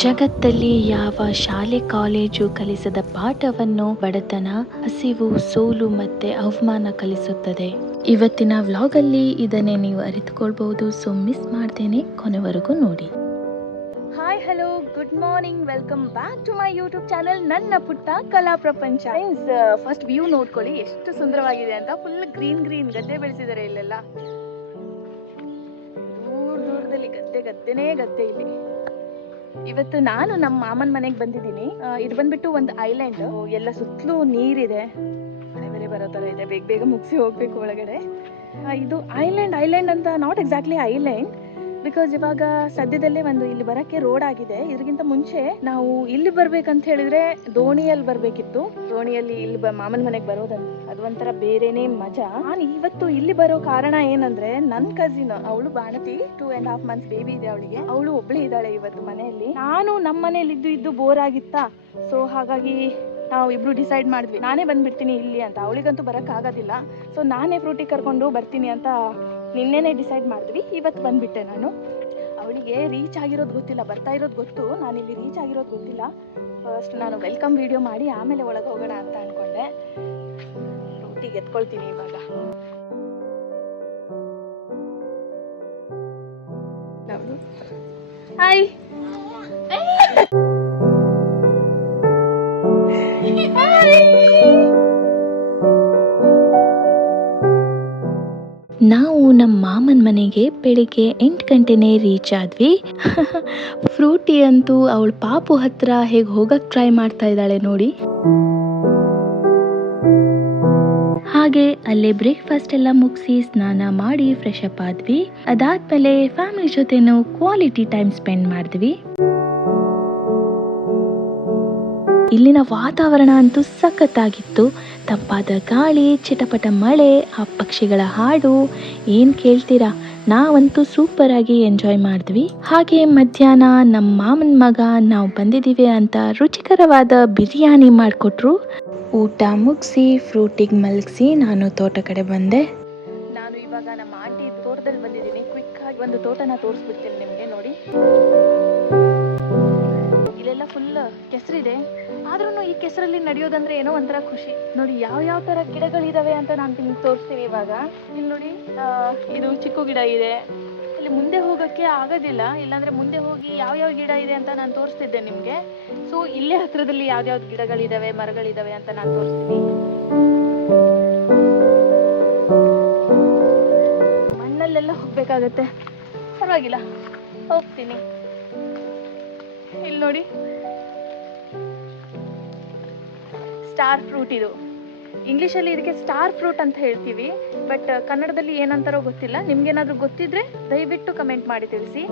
ಜಗತ್ತಲ್ಲಿ ಯಾವ ಶಾಲೆ ಕಾಲೇಜು ಕಲಿಸದ ಪಾಠವನ್ನು ಬಡತನ, ಹಸಿವು, ಸೋಲು ಮತ್ತೆ ಅವಮಾನ ಕಲಿಸುತ್ತದೆ. ಇವತ್ತಿನ ವ್ಲಾಗಲ್ಲಿ ಇದನ್ನೇ ನೀವು ಅರಿತುಕೊಳ್ಬಹುದು. ಸೊ ಮಿಸ್ ಮಾಡ್ದೇನೆ ಕೊನೆವರೆಗೂ ನೋಡಿ. Hi hello good morning, welcome back to my YouTube channel ನನ್ನ ಪುಟ್ಟ ಕಲಾ ಪ್ರಪಂಚ. ಫ್ರೆಂಡ್ಸ್, ಫಸ್ಟ್ ವ್ಯೂ ನೋಡ್ಕೊಳ್ಳಿ ಎಷ್ಟು ಸುಂದರವಾಗಿದೆ ಅಂತ. ಫುಲ್ ಗ್ರೀನ್ ಗ್ರೀನ್ ಗದ್ದೆ ಬೆಳೆಸಿದ್ದಾರೆ ಇಲ್ಲೆಲ್ಲ. ದೂರದಲ್ಲಿ ಗದ್ದೆನೇ ಗದ್ದೆ ಇಲ್ಲಿ. ಇವತ್ತು ನಾನು ನಮ್ಮ ಮಾಮನ ಮನೆಗೆ ಬಂದಿದ್ದೀನಿ. ಇದು ಬಂದ್ಬಿಟ್ಟು ಒಂದು ಐಲ್ಯಾಂಡ್, ಎಲ್ಲ ಸುತ್ತಲೂ ನೀರಿದೆ, ಮಳೆ ಬೇರೆ ಬರೋ ಥರ ಇದೆ. ಬೇಗ ಬೇಗ ಮುಗಿಸಿ ಹೋಗ್ಬೇಕು ಒಳಗಡೆ. ಇದು ಐಲ್ಯಾಂಡ್ ಅಂತ ನಾಟ್ ಎಕ್ಸಾಕ್ಟ್ಲಿ ಐಲ್ಯಾಂಡ್, ಬಿಕಾಸ್ ಇವಾಗ ಸದ್ಯದಲ್ಲೇ ಒಂದು ಇಲ್ಲಿ ಬರೋಕ್ಕೆ ರೋಡ್ ಆಗಿದೆ. ಇದಕ್ಕಿಂತ ಮುಂಚೆ ನಾವು ಇಲ್ಲಿ ಬರ್ಬೇಕಂತ ಹೇಳಿದ್ರೆ ದೋಣಿಯಲ್ಲಿ ಬರಬೇಕಿತ್ತು. ದೋಣಿಯಲ್ಲಿ ಇಲ್ಲಿ ಮಾಮನ ಮನೆಗೆ ಬರೋದಂತ ಅದು ಒಂಥರ ಬೇರೆನೇ ಮಜಾ. ನಾನು ಇವತ್ತು ಇಲ್ಲಿ ಬರೋ ಕಾರಣ ಏನಂದ್ರೆ, ನನ್ನ ಕಸಿನ್, ಅವಳು ಬಾಣತಿ, 2.5 months ಬೇಬಿ ಇದೆ ಅವಳಿಗೆ. ಅವಳು ಒಬ್ಳೆ ಇದ್ದಾಳೆ ಇವತ್ತು ಮನೆಯಲ್ಲಿ. ನಾನು ನಮ್ಮ ಮನೇಲಿ ಇದ್ದು ಬೋರ್ ಆಗಿತ್ತಾ, ಸೊ ಹಾಗಾಗಿ ನಾವು ಇಬ್ರು ಡಿಸೈಡ್ ಮಾಡಿದ್ವಿ, ನಾನೇ ಬಂದ್ಬಿಡ್ತೀನಿ ಇಲ್ಲಿ ಅಂತ. ಅವಳಿಗಂತೂ ಬರಕ್ ಆಗೋದಿಲ್ಲ, ಸೊ ನಾನೇ ಫ್ರೂಟಿಗೆ ಕರ್ಕೊಂಡು ಬರ್ತೀನಿ ಅಂತ ನಿನ್ನೆನೆ ಡಿಸೈಡ್ ಮಾಡಿದ್ವಿ. ಇವತ್ತು ಬಂದ್ಬಿಟ್ಟೆ ನಾನು. ಅವಳಿಗೆ ರೀಚ್ ಆಗಿರೋದು ಗೊತ್ತಿಲ್ಲ, ಬರ್ತಾ ಇರೋದು ಗೊತ್ತು, ನಾನು ಇಲ್ಲಿ ರೀಚ್ ಆಗಿರೋದು ಗೊತ್ತಿಲ್ಲ. ಫಸ್ಟ್ ನಾನು ವೆಲ್ಕಮ್ ವಿಡಿಯೋ ಮಾಡಿ ಆಮೇಲೆ ಒಳಗೆ ಹೋಗೋಣ ಅಂತ ಅನ್ಕೊಂಡೆ. ಫ್ರೂಟಿಗೆ ಎತ್ಕೊಳ್ತೀನಿ ಇವಾಗ. ಹಾಯ್ ನಾವು ನಮ್ಮ ಮಾಮನ ಮನೆಗೆ ಬೆಳಿಗ್ಗೆ 8 ಗಂಟೆನೇ ರೀಚ್ ಆದ್ವಿ. ಫ್ರೂಟಿ ಅಂತೂ ಅವಳ ಪಾಪು ಹತ್ರ ಹೇಗೆ ಹೋಗಕ್ ಟ್ರೈ ಮಾಡ್ತಾ ಇದ್ದಾಳೆ ನೋಡಿ. ಹಾಗೆ ಅಲ್ಲೇ ಬ್ರೇಕ್ಫಾಸ್ಟ್ ಎಲ್ಲ ಮುಗಿಸಿ ಸ್ನಾನ ಮಾಡಿ ಫ್ರೆಶ್ ಅಪ್ ಆದ್ವಿ. ಅದಾದ್ಮೇಲೆ ಫ್ಯಾಮಿಲಿ ಜೊತೆನೂ ಕ್ವಾಲಿಟಿ ಟೈಮ್ ಸ್ಪೆಂಡ್ ಮಾಡಿದ್ವಿ. ಇಲ್ಲಿನ ವಾತಾವರಣ ಅಂತೂ ಸಖತ್ತಾಗಿತ್ತು. ತಂಪಾದ ಗಾಳಿ, ಚಿಟಪಟ ಮಳೆ, ಆ ಪಕ್ಷಿಗಳ ಹಾಡು, ಏನ್ ಕೇಳ್ತೀರಾ, ನಾವಂತೂ ಸೂಪರ್ ಆಗಿ ಎಂಜಾಯ್ ಮಾಡಿದ್ವಿ. ಹಾಗೆ ಮಧ್ಯಾಹ್ನ ನಮ್ಮ ಮಾಮನ ಮಗ ನಾವು ಬಂದಿದ್ದೀವಿ ಅಂತ ರುಚಿಕರವಾದ ಬಿರಿಯಾನಿ ಮಾಡಿಕೊಟ್ರು. ಊಟ ಮುಗಿಸಿ ಫ್ರೂಟಿಗೆ ಮಲಗಿಸಿ ನಾನು ತೋಟ ಕಡೆ ಬಂದೆ. ನಾನು ಇವಾಗ ನಮ್ಮ ಆಂಟಿ ತೋಟದಲ್ಲಿ ಬಂದಿದ್ದೀನಿ. ಕ್ವಿಕ್ ಆಗಿ ಒಂದು ತೋಟನ ತೋರಿಸ್ಬಿಡ್ತೀನಿ ನಿಮಗೆ. ನೋಡಿ, ಇಲ್ಲೆಲ್ಲ ಫುಲ್ ಕೆಸರಿದೆ, ಆದ್ರೂ ಈ ಕೆಸರಲ್ಲಿ ನಡೆಯೋದಂದ್ರೆ ಏನೋ ಒಂಥರ ಖುಷಿ. ನೋಡಿ ಯಾವ ತರ ಗಿಡಗಳಿದಾವೆ ಅಂತ ನಾನು ನಿಮ್ಗೆ ತೋರಿಸ್ತೀನಿ ಇವಾಗ. ಇಲ್ಲಿ ನೋಡಿ, ಇದು ಚಿಕ್ಕು ಗಿಡ ಇದೆ. ಇಲ್ಲಿ ಮುಂದೆ ಹೋಗಕ್ಕೆ ಆಗೋದಿಲ್ಲ, ಇಲ್ಲಾಂದ್ರೆ ಮುಂದೆ ಹೋಗಿ ಯಾವ ಗಿಡ ಇದೆ ಅಂತ ನಾನು ತೋರಿಸ್ತಿದ್ದೆ ನಿಮ್ಗೆ. ಸೊ ಇಲ್ಲೇ ಹತ್ರದಲ್ಲಿ ಯಾವ್ಯಾವ್ದು ಗಿಡಗಳಿದಾವೆ, ಮರಗಳಿದಾವೆ ಅಂತ ನಾನು ತೋರಿಸ್ತೀನಿ. ಮಣ್ಣಲ್ಲೆಲ್ಲ ಹೋಗ್ಬೇಕಾಗತ್ತೆ, ಪರವಾಗಿಲ್ಲ, ಹೋಗ್ತೀನಿ. ಇಲ್ಲಿ ನೋಡಿ, ಸ್ಟಾರ್ ಫ್ರೂಟ್. ಇದು ಇಂಗ್ಲಿಷಲ್ಲಿ ಇದಕ್ಕೆ ಸ್ಟಾರ್ ಫ್ರೂಟ್ ಅಂತ ಹೇಳ್ತೀವಿ, ಬಟ್ ಕನ್ನಡದಲ್ಲಿ ಏನಂತಾರೋ ಗೊತ್ತಿಲ್ಲ. ನಿಮ್ಗೇನಾದ್ರೂ ಗೊತ್ತಿದ್ರೆ ದಯವಿಟ್ಟು ಕಮೆಂಟ್ ಮಾಡಿ ತಿಳಿಸಿ.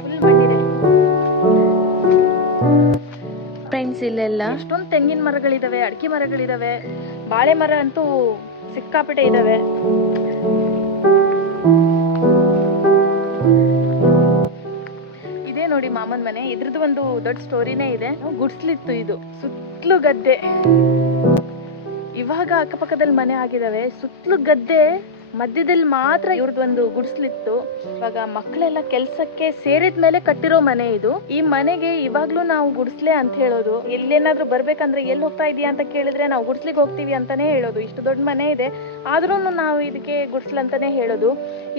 ಫುಲ್ ಮಣ್ಣಿದೆ ಫ್ರೆಂಡ್ಸ್. ಇಲ್ಲೆಲ್ಲ ಅಷ್ಟೊಂದು ತೆಂಗಿನ ಮರಗಳಿದಾವೆ, ಅಡಿಕೆ ಮರಗಳಿದಾವೆ, ಬಾಳೆ ಮರ ಅಂತೂ ಸಿಕ್ಕಾಪಟ್ಟೆ ಇದಾವೆ. ನೋಡಿ ಮಾಮನ್ ಮನೆ, ಇದ್ರದ್ದು ಒಂದು ದೊಡ್ಡ ಸ್ಟೋರಿನೇ ಇದೆ. ಗುಡ್ಸ್ಲಿತ್ತು, ಇದು ಸುತ್ತಲೂ ಗದ್ದೆ. ಇವಾಗ ಅಕ್ಕಪಕ್ಕದಲ್ಲಿ ಮನೆ ಆಗಿದಾವೆ, ಸುತ್ತಲೂ ಗದ್ದೆ, ಮಧ್ಯದಲ್ಲಿ ಮಾತ್ರ ಇವ್ರದ್ದು ಒಂದು ಗುಡ್ಸ್ಲಿತ್ತು. ಇವಾಗ ಮಕ್ಕಳೆಲ್ಲ ಕೆಲ್ಸಕ್ಕೆ ಸೇರಿದ ಮೇಲೆ ಕಟ್ಟಿರೋ ಮನೆ ಇದು. ಈ ಮನೆಗೆ ಇವಾಗ್ಲೂ ನಾವು ಗುಡ್ಸ್ಲೆ ಅಂತ ಹೇಳೋದು. ಎಲ್ಲೇನಾದ್ರೂ ಬರ್ಬೇಕಂದ್ರೆ ಎಲ್ಲಿ ಹೋಗ್ತಾ ಇದೀಯಾ ಅಂತ ಕೇಳಿದ್ರೆ ನಾವು ಗುಡ್ಸ್ಲಿಗೆ ಹೋಗ್ತೀವಿ ಅಂತಾನೆ ಹೇಳೋದು. ಇಷ್ಟು ದೊಡ್ಡ ಮನೆ ಇದೆ, ಆದ್ರೂ ನಾವು ಇದಕ್ಕೆ ಗುಡ್ಸ್ಲ್ ಅಂತಾನೆ ಹೇಳೋದು.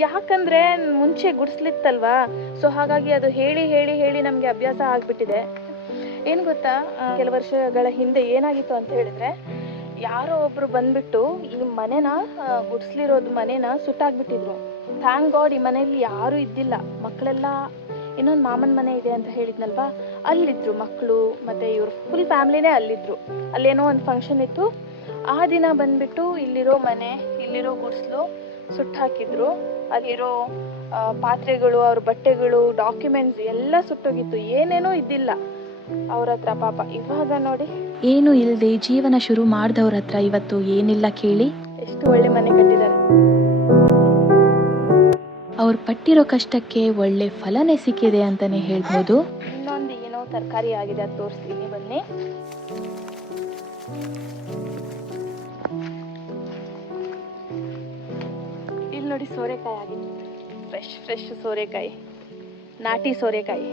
ಯಾಕಂದ್ರೆ ಮುಂಚೆ ಗುಡ್ಸ್ಲಿತ್ತಲ್ವಾ, ಸೊ ಹಾಗಾಗಿ ಅದು ಹೇಳಿ ಹೇಳಿ ಹೇಳಿ ನಮ್ಗೆ ಅಭ್ಯಾಸ ಆಗ್ಬಿಟ್ಟಿದೆ. ಏನ್ ಗೊತ್ತಾ, ಕೆಲವು ವರ್ಷಗಳ ಹಿಂದೆ ಏನಾಗಿತ್ತು ಅಂತ ಹೇಳಿದ್ರೆ, ಯಾರೋ ಒಬ್ರು ಬಂದ್ಬಿಟ್ಟು ಈ ಮನೆನ, ಗುಡ್ಸ್ಲಿರೋದು ಮನೆನ ಸುಟ್ಟಾಕ್ಬಿಟ್ಟಿದ್ರು. ಥ್ಯಾಂಕ್ ಗಾಡ್ ಈ ಮನೆಯಲ್ಲಿ ಯಾರು ಇದ್ದಿಲ್ಲ. ಮಕ್ಕಳೆಲ್ಲ ಇನ್ನೊಂದು ಮಾಮನ ಮನೆ ಇದೆ ಅಂತ ಹೇಳಿದ್ನಲ್ವಾ, ಅಲ್ಲಿದ್ರು ಮಕ್ಕಳು, ಮತ್ತೆ ಇವ್ರ ಫುಲ್ ಫ್ಯಾಮಿಲಿನೇ ಅಲ್ಲಿದ್ರು. ಅಲ್ಲೇನೋ ಒಂದು ಫಂಕ್ಷನ್ ಇತ್ತು. ಆ ದಿನ ಬಂದ್ಬಿಟ್ಟು ಇಲ್ಲಿರೋ ಮನೆ, ಇಲ್ಲಿರೋ ಗುಡ್ಸ್ಲು ಸುಟ್ಟು ಹಾಕಿದ್ರು. ಅಲ್ಲಿರೋ ಪಾತ್ರೆಗಳು, ಅವ್ರ ಬಟ್ಟೆಗಳು, ಡಾಕ್ಯುಮೆಂಟ್ಸ್ ಎಲ್ಲ ಸುಟ್ಟೋಗಿತ್ತು. ಏನೇನೋ ಇದ್ದಿಲ್ಲ ಅವ್ರ ಹತ್ರ. ಪಾಪ ಇವಾಗ ನೋಡಿ, ಏನು ಇಲ್ಲದೆ ಜೀವನ ಶುರು ಮಾಡಿದವ್ರ ಹತ್ರ ಇವತ್ತು ಏನಿಲ್ಲ ಕೇಳಿ. ಎಷ್ಟು ಒಳ್ಳೆ ಮನೆ ಕಟ್ಟಿದ್ದಾರೆ. ಅವ್ರು ಪಟ್ಟಿರೋ ಕಷ್ಟಕ್ಕೆ ಒಳ್ಳೆ ಫಲನೇ ಸಿಕ್ಕಿದೆ ಅಂತಾನೆ ಹೇಳ್ಬೋದು. ಇನ್ನೊಂದು ಏನೋ ತರಕಾರಿ ಆಗಿದೆ, ಅದು ತೋರಿಸ್ತೀನಿ ಬನ್ನಿ. ಇಲ್ಲಿ ನೋಡಿ, ಸೋರೆಕಾಯಿ ಆಗಿದೆ. ಫ್ರೆಶ್ ಸೋರೆಕಾಯಿ. ನಾಟಿ ಸೋರೆಕಾಯಿ.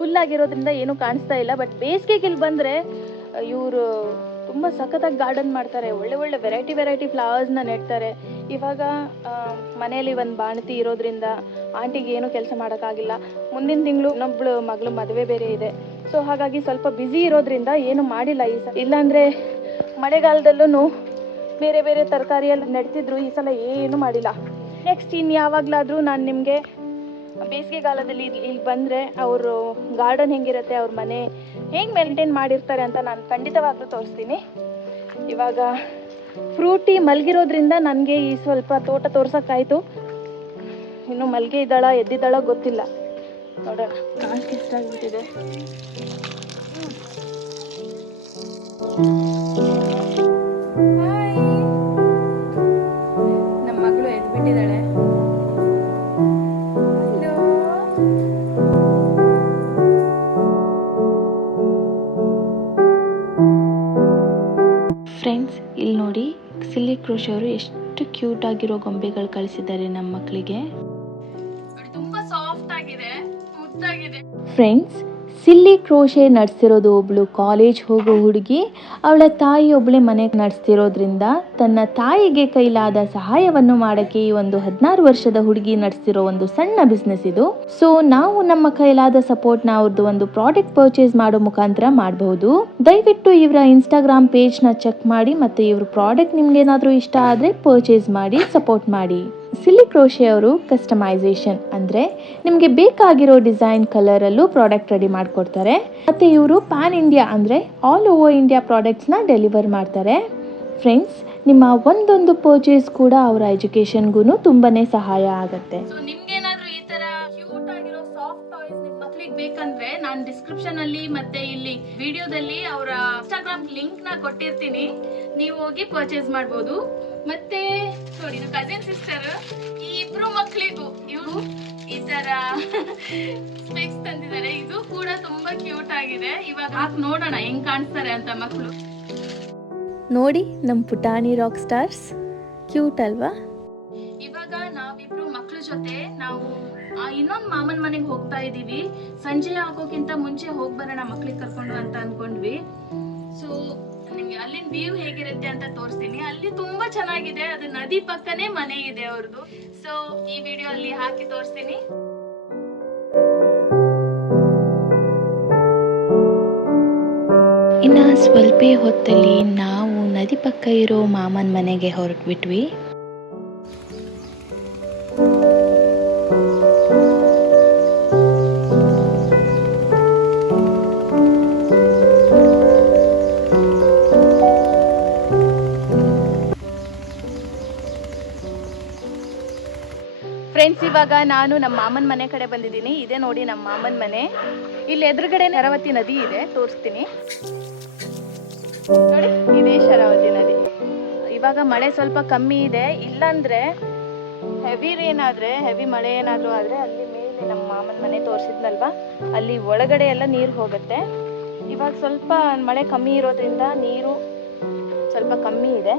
ಹುಲ್ಲಾಗಿರೋದ್ರಿಂದ ಏನೂ ಕಾಣಿಸ್ತಾ ಇಲ್ಲ. ಬಟ್ ಬೇಸಿಗೆಗೆ ಇಲ್ಲಿ ಬಂದರೆ ಇವರು ತುಂಬ ಸಖತ್ತಾಗಿ ಗಾರ್ಡನ್ ಮಾಡ್ತಾರೆ. ಒಳ್ಳೆ ಒಳ್ಳೆ ವೆರೈಟಿ ಫ್ಲವರ್ಸ್ನ ನೆಡ್ತಾರೆ. ಇವಾಗ ಮನೆಯಲ್ಲಿ ಒಂದು ಬಾಣತಿ ಇರೋದ್ರಿಂದ ಆಂಟಿಗೆ ಏನೂ ಕೆಲಸ ಮಾಡೋಕ್ಕಾಗಿಲ್ಲ. ಮುಂದಿನ ತಿಂಗಳು ಇನ್ನೊಬ್ಳು ಮಗಳು ಮದುವೆ ಬೇರೆ ಇದೆ. ಸೊ ಹಾಗಾಗಿ ಸ್ವಲ್ಪ ಬ್ಯುಸಿ ಇರೋದ್ರಿಂದ ಏನು ಮಾಡಿಲ್ಲ ಈ ಸಲ. ಇಲ್ಲಾಂದರೆ ಮಳೆಗಾಲದಲ್ಲೂ ಬೇರೆ ಬೇರೆ ತರಕಾರಿಯಲ್ಲಿ ನೆಡ್ತಿದ್ರು. ಈ ಸಲ ಏನೂ ಮಾಡಿಲ್ಲ. ನೆಕ್ಸ್ಟ್ ಇನ್ನು ಯಾವಾಗಲಾದರೂ ನಾನು ನಿಮಗೆ ಬೇಸಿಗೆಗಾಲದಲ್ಲಿ ಇಲ್ಲಿ ಬಂದರೆ ಅವರು ಗಾರ್ಡನ್ ಹೆಂಗಿರುತ್ತೆ, ಅವ್ರ ಮನೆ ಹೆಂಗೆ ಮೇಂಟೈನ್ ಮಾಡಿರ್ತಾರೆ ಅಂತ ನಾನು ಖಂಡಿತವಾಗ್ಲೂ ತೋರಿಸ್ತೀನಿ. ಇವಾಗ ಫ್ರೂಟಿ ಮಲಗಿರೋದ್ರಿಂದ ನನಗೆ ಈ ಸ್ವಲ್ಪ ತೋಟ ತೋರ್ಸೋಕ್ಕಾಯಿತು. ಇನ್ನು ಮಲ್ಗೆ ಇದ್ದಾಳ ಎದ್ದಿದ್ದಾಳ ಗೊತ್ತಿಲ್ಲ. ನೋಡೋಣ. ಕಾಣಿಕೆ ಇಷ್ಟಾಗ್ಬಿಟ್ಟಿದೆ. ನಮ್ಮ ಮಗಳು ಎದ್ಬಿಟ್ಟಿದ್ದಾಳೆ. ಫ್ರೆಂಡ್ಸ್, ಇಲ್ಲಿ ನೋಡಿ, ಸಿಲ್ಲಿ ಕ್ರೋಶೆ ಅವರು ಎಷ್ಟು ಕ್ಯೂಟ್ ಆಗಿರೋ ಗೊಂಬೆಗಳು ಕಳಿಸಿದ್ದಾರೆ ನಮ್ಮ ಮಕ್ಕಳಿಗೆ. ತುಂಬಾ ಸಾಫ್ಟ್ ಆಗಿದೆ, ಮುದ್ದಾಗಿದೆ. ಫ್ರೆಂಡ್ಸ್, ಸಿಲ್ಲಿ ಕ್ರೋಶೆ ನಡೆಸ್ತಿರೋದು ಒಬ್ಳು ಕಾಲೇಜ್ ಹೋಗೋ ಹುಡುಗಿ. ಅವಳ ತಾಯಿ ಒಬ್ಳೆ ಮನೆ ನಡೆಸ್ತಿರೋದ್ರಿಂದ ತನ್ನ ತಾಯಿಗೆ ಕೈಲಾದ ಸಹಾಯವನ್ನು ಮಾಡೋಕ್ಕೆ ಈ ಒಂದು 16 ವರ್ಷದ ಹುಡುಗಿ ನಡೆಸ್ತಿರೋ ಒಂದು ಸಣ್ಣ ಬಿಸ್ನೆಸ್ ಇದು. ಸೊ ನಾವು ನಮ್ಮ ಕೈಲಾದ ಸಪೋರ್ಟ್ನ ಅವ್ರದ್ದು ಒಂದು ಪ್ರಾಡಕ್ಟ್ ಪರ್ಚೇಸ್ ಮಾಡೋ ಮುಖಾಂತರ ಮಾಡಬಹುದು. ದಯವಿಟ್ಟು ಇವರ ಇನ್ಸ್ಟಾಗ್ರಾಮ್ ಪೇಜ್ನ ಚೆಕ್ ಮಾಡಿ ಮತ್ತು ಇವ್ರ ಪ್ರಾಡಕ್ಟ್ ನಿಮ್ಗೆ ಏನಾದರೂ ಇಷ್ಟ ಆದರೆ ಪರ್ಚೇಸ್ ಮಾಡಿ ಸಪೋರ್ಟ್ ಮಾಡಿ. ಸಿಲ್ಲಿ ಕ್ರೋಶೆ ಅವರು ಕಸ್ಟಮೈಸೇಷನ್ ಅಂದರೆ ನಿಮಗೆ ಬೇಕಾಗಿರೋ ಡಿಸೈನ್ ಕಲರಲ್ಲೂ ಪ್ರಾಡಕ್ಟ್ ರೆಡಿ ಮಾಡಿಕೊಡ್ತಾರೆ. ಮತ್ತು ಇವರು ಪ್ಯಾನ್ ಇಂಡಿಯಾ ಅಂದರೆ ಆಲ್ ಓವರ್ ಇಂಡಿಯಾ ಪ್ರಾಡಕ್ಟ್ಸ್ನ ಡೆಲಿವರ್ ಮಾಡ್ತಾರೆ. ಫ್ರೆಂಡ್ಸ್, ನಿಮ್ಮ ಒಂದೊಂದು ಪರ್ಚೇಸ್ ಕೂಡ ಅವರ ಎಜುಕೇಷನ್ಗೂ ತುಂಬಾ ಸಹಾಯ ಆಗುತ್ತೆ. ಸೊ ನಿಮ್ಗೇನಾದ್ರೂ ಈ ತರ ಕ್ಯೂಟ್ ಆಗಿರೋ ಸಾಫ್ಟ್ ಟಾಯ್ಸ್ ನಿಮ್ ಮಕ್ಳಿಗೆ ಬೇಕಂದ್ರೆ ನಾನು ಡಿಸ್ಕ್ರಿಪ್ಷನ್ ಅಲ್ಲಿ ಮತ್ತೆ ಇಲ್ಲಿ ವಿಡಿಯೋದಲ್ಲಿ ಅವರ ಇನ್ಸ್ಟಾಗ್ರಾಮ್ ಲಿಂಕ್ ನ ಕೊಟ್ಟಿರ್ತೀನಿ. ನೀವು ಹೋಗಿ ಪರ್ಚೇಸ್ ಮಾಡಬಹುದು. ಮತ್ತೆ ನೋಡಿ, ಇದು ಕಸಿನ್ ಸಿಸ್ಟರ್. ಈ ಇಬ್ರು ಮಕ್ಳಿಗೂ ಇವರು ಈ ತರ ಸ್ಪೆಕ್ಸ್ ತಂದಿದ್ದಾರೆ. ಇದು ಕೂಡ ತುಂಬಾ ಕ್ಯೂಟ್ ಆಗಿದೆ. ಇವಾಗ ಹಾಕಿ ನೋಡೋಣ ಹೆಂಗ್ ಕಾಣಿಸ್ತಾರೆ ಅಂತ ಮಕ್ಕಳು. ನೋಡಿ, ನಮ್ಮ ಪುಟಾಣಿ ರಾಕ್ ಸ್ಟಾರ್ಸ್ ಕ್ಯೂಟ್ ಅಲ್ವಾ? ಇವಾಗ ನಾವಿಬ್ರು ಮಕ್ಳ ಜೊತೆ ನಾವು ಇನ್ನೊಂದು ಮಾಮನ್ ಮನೆಗೆ ಹೋಗ್ತಾ ಇದೀವಿ. ಸಂಜೆ ಆಗೋಕ್ಕಿಂತ ಮುಂಚೆ ಹೋಗಿ ಬರೋಣ ಮಕ್ಳಿಗೆ ಕರ್ಕೊಂಡು ಅಂತ ಅನ್ಕೊಂಡ್ವಿ. ಸೊ ನಿಮ್ಗೆ ಅಲ್ಲಿನ ವ್ಯೂ ಹೇಗಿರುತ್ತೆ ಅಂತ ತೋರಿಸ್ತೀನಿ. ಅಲ್ಲಿ ತುಂಬಾ ಚೆನ್ನಾಗಿದೆ. ಅದು ನದಿ ಪಕ್ಕನೇ ಮನೆ ಇದೆ ಅವ್ರದ್ದು. ಸೊ ಈ ವಿಡಿಯೋ ಅಲ್ಲಿ ಹಾಕಿ ತೋರಿಸ್ತೀನಿ. ಇನ್ನು ಸ್ವಲ್ಪ ಹೊತ್ತಲ್ಲಿ ನಾವು ನದಿ ಪಕ್ಕ ಇರೋ ಮಾಮನ ಮನೆಗೆ ಹೊರಟ್ಬಿಟ್ವಿ. ಫ್ರೆಂಡ್ಸ್, ಇವಾಗ ನಾನು ನಮ್ಮ ಮಾಮನ ಮನೆ ಕಡೆ ಬಂದಿದ್ದೀನಿ. ಇದೇ ನೋಡಿ ನಮ್ಮ ಮಾಮನ ಮನೆ. ಇಲ್ಲಿ ಎದುರುಗಡೆ ಶರಾವತಿ ನದಿ ಇದೆ, ತೋರಿಸ್ತೀನಿ ನೋಡಿ. ಇದೇ ಶರಾವತಿ ನದಿ. ಇವಾಗ ಮಳೆ ಸ್ವಲ್ಪ ಕಮ್ಮಿ ಇದೆ. ಇಲ್ಲಾಂದ್ರೆ ಹೆವಿ ಮಳೆ ಏನಾದರೂ ಆದರೆ ಅಲ್ಲಿ ಮೇಲೆ ನಮ್ಮ ಮಾಮನ ಮನೆ ತೋರಿಸಿದ್ನಲ್ವಾ, ಅಲ್ಲಿ ಒಳಗಡೆ ಎಲ್ಲ ನೀರು ಹೋಗುತ್ತೆ. ಇವಾಗ ಸ್ವಲ್ಪ ಮಳೆ ಕಮ್ಮಿ ಇರೋದ್ರಿಂದ ನೀರು ಸ್ವಲ್ಪ ಕಮ್ಮಿ ಇದೆ.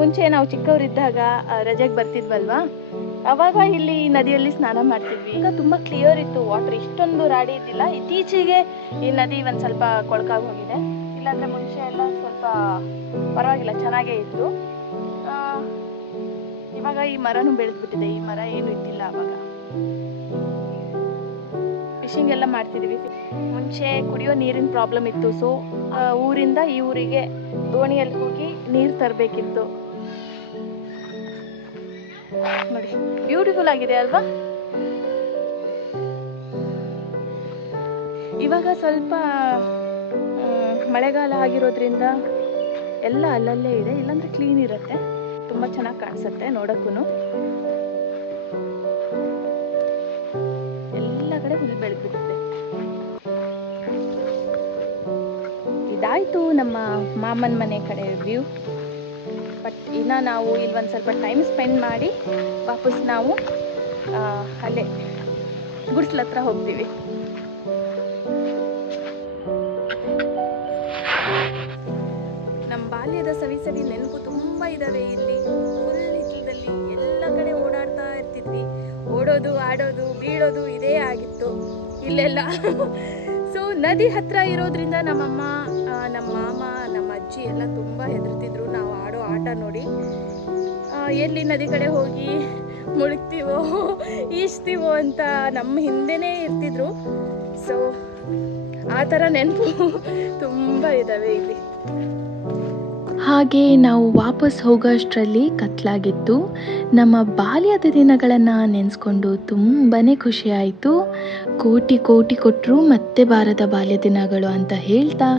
ಮುಂಚೆ ನಾವು ಚಿಕ್ಕವರಿದ್ದಾಗ ರಜೆಗೆ ಬರ್ತಿದ್ವಲ್ವಾ, ಅವಾಗ ಇಲ್ಲಿ ನದಿಯಲ್ಲಿ ಸ್ನಾನ ಮಾಡ್ತಿದ್ವಿ. ಈಗ ತುಂಬ ಕ್ಲಿಯರ್ ಇತ್ತು ವಾಟರ್, ಇಷ್ಟೊಂದು ರಾಡಿ ಇದ್ದಿಲ್ಲ. ಇತ್ತೀಚೆಗೆ ಈ ನದಿ ಒಂದು ಸ್ವಲ್ಪ ಕೊಳಕಾಗಿ ಹೋಗಿದೆ. ಇಲ್ಲಾಂದರೆ ಮುಂಚೆ ಎಲ್ಲ ಸ್ವಲ್ಪ ಪರವಾಗಿಲ್ಲ, ಚೆನ್ನಾಗೇ ಇತ್ತು. ಇವಾಗ ಈ ಮರನೂ ಬೆಳೆದ್ಬಿಟ್ಟಿದೆ. ಈ ಮರ ಏನು ಇದ್ದಿಲ್ಲ ಅವಾಗ. ಫಿಶಿಂಗ್ ಎಲ್ಲ ಮಾಡ್ತಿದ್ವಿ. ಮುಂಚೆ ಕುಡಿಯೋ ನೀರಿನ ಪ್ರಾಬ್ಲಮ್ ಇತ್ತು. ಸೊ ಊರಿಂದ ಈ ಊರಿಗೆ ದೋಣಿಯಲ್ಲಿ ಹೋಗಿ ನೀರು ತರಬೇಕಿತ್ತು. ನೋಡಿ, ಬ್ಯೂಟಿಫುಲ್ ಆಗಿದೆ ಅಲ್ವಾ? ಇವಾಗ ಸ್ವಲ್ಪ ಮಳೆಗಾಲ ಆಗಿರೋದ್ರಿಂದ ಎಲ್ಲ ಅಲ್ಲಲ್ಲೇ ಇದೆ. ಇಲ್ಲಾಂದ್ರೆ ಕ್ಲೀನ್ ಇರುತ್ತೆ, ತುಂಬ ಚೆನ್ನಾಗಿ ಕಾಣಿಸುತ್ತೆ ನೋಡೋಕ್ಕೂ. ಎಲ್ಲ ಕಡೆ ಹುಲ್ಲು ಬೆಳೆದ್ಬಿಡುತ್ತೆ. ಇದಾಯ್ತು ನಮ್ಮ ಮಾಮನ ಮನೆ ಕಡೆ ವ್ಯೂ. ಬಟ್ ಇನ್ನು ನಾವು ಇಲ್ಲಿ ಒಂದು ಸ್ವಲ್ಪ ಟೈಮ್ ಸ್ಪೆಂಡ್ ಮಾಡಿ ವಾಪಸ್ ನಾವು ಅಲ್ಲೇ ಗುಡ್ಸ್ಲ ಹತ್ರ ಹೋಗ್ತೀವಿ. ನಮ್ಮ ಬಾಲ್ಯದ ಸವಿ ನೆನಪು ತುಂಬ ಇದ್ದಾವೆ ಇಲ್ಲಿ. ಫುಲ್ ಹಿತ್ತಲದಲ್ಲಿ ಎಲ್ಲ ಕಡೆ ಓಡಾಡ್ತಾ ಇರ್ತಿದ್ವಿ. ಓಡೋದು ಆಡೋದು ಬೀಳೋದು ಇದೇ ಆಗಿತ್ತು ಇಲ್ಲೆಲ್ಲ. ಸೊ ನದಿ ಹತ್ರ ಇರೋದ್ರಿಂದ ನಮ್ಮಮ್ಮ, ನಮ್ಮ ಮಾಮ, ನಮ್ಮ ಅಜ್ಜಿ ಎಲ್ಲ ತುಂಬ ಹೆದರ್ತಿದ್ರು ನಾವು ಆಡೋ ಆಟ ನೋಡಿ. ಎಲ್ಲಿ ನದಿ ಕಡೆ ಹೋಗಿ ಮುಳುಗ್ತೀವೋ ಈಜ್ತೀವೋ ಅಂತ ನಮ್ಮ ಹಿಂದೆನೇ ಇರ್ತಿದ್ರು. ಸೊ ಆ ಥರ ನೆನಪು ತುಂಬ ಇದ್ದಾವೆ ಇಲ್ಲಿ. ಹಾಗೆ ನಾವು ವಾಪಸ್ ಹೋಗೋಷ್ಟರಲ್ಲಿ ಕತ್ಲಾಗಿತ್ತು. ನಮ್ಮ ಬಾಲ್ಯದ ದಿನಗಳನ್ನು ನೆನೆಸ್ಕೊಂಡು ತುಂಬಾ ಖುಷಿಯಾಯಿತು. ಕೋಟಿ ಕೋಟಿ ಕೊಟ್ಟರು ಮತ್ತೆ ಬಾರದ ಬಾಲ್ಯ ದಿನಗಳು ಅಂತ ಹೇಳ್ತಾ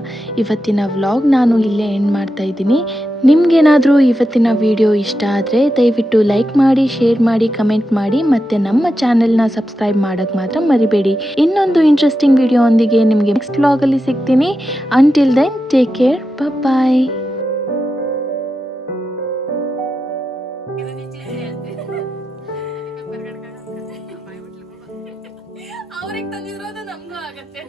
ಇವತ್ತಿನ ವ್ಲಾಗ್ ನಾನು ಇಲ್ಲೇ ಎಂಡ್ ಮಾಡ್ತಾ ಇದ್ದೀನಿ. ನಿಮಗೇನಾದರೂ ಇವತ್ತಿನ ವಿಡಿಯೋ ಇಷ್ಟ ಆದರೆ ದಯವಿಟ್ಟು ಲೈಕ್ ಮಾಡಿ, ಶೇರ್ ಮಾಡಿ, ಕಮೆಂಟ್ ಮಾಡಿ, ಮತ್ತು ನಮ್ಮ ಚಾನೆಲ್ನ ಸಬ್ಸ್ಕ್ರೈಬ್ ಮಾಡೋಕ್ಕೆ ಮಾತ್ರ ಮರಿಬೇಡಿ. ಇನ್ನೊಂದು ಇಂಟ್ರೆಸ್ಟಿಂಗ್ ವಿಡಿಯೋ ಒಂದಿಗೆ ನಿಮಗೆ ನೆಕ್ಸ್ಟ್ ವ್ಲಾಗಲ್ಲಿ ಸಿಗ್ತೀನಿ. ಅಂಟಿಲ್ ದೆನ್ ಟೇಕ್ ಕೇರ್, ಬಾಯ್. ಅವ್ರಿಗೆ ತಂದಿರೋದು ನಮಗೂ ಆಗತ್ತೆ.